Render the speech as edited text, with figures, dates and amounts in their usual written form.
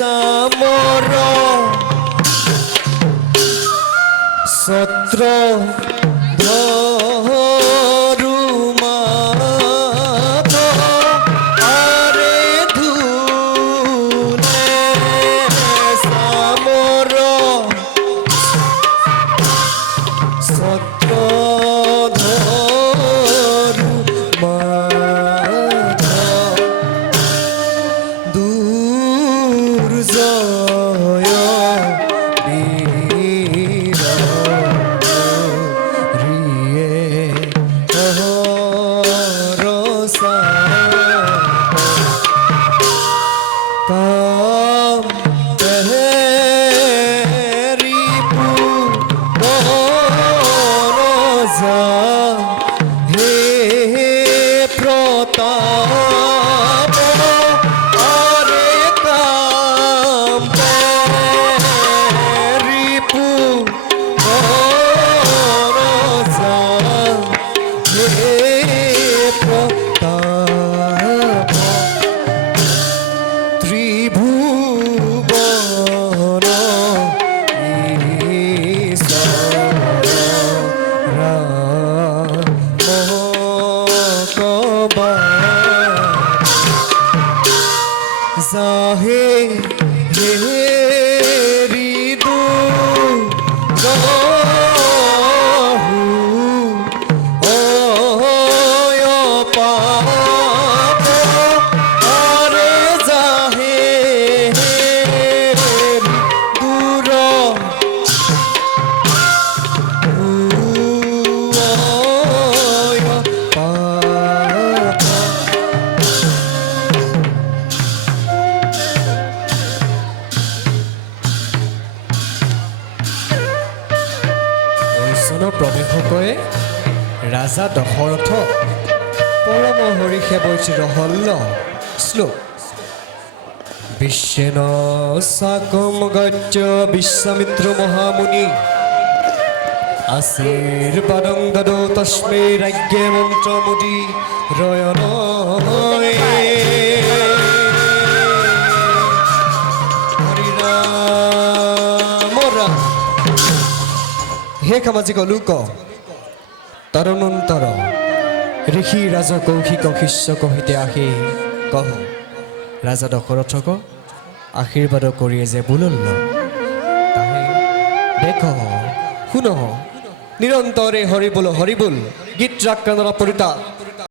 সামর সত্র প্ৰৱেশকয়ে ৰাজা দশৰথ পৰম হৰিষে বৈচিৰ হল্ল শ্লোক বিশ্বেন সাকম গজ্য বিশ্বামিত্ৰ মহামুনি আশীৰ্বাদং দদৌ তস্মৈ ৰাজ্ঞে মন্ত্ৰমুদি ৰয়ন হে সামাজিক লোক তদনন্তৰ ঋষি ৰাজ কৌশিক শিষ্যক সৈতে আহি কহ ৰাজা দশৰথক আশীৰ্বাদ কৰিয়ে যে বুলল্ল তাহে দেখ শুন নিৰন্তৰে হৰিবোল গীত ৰাক্ৰানৰ পৰিতা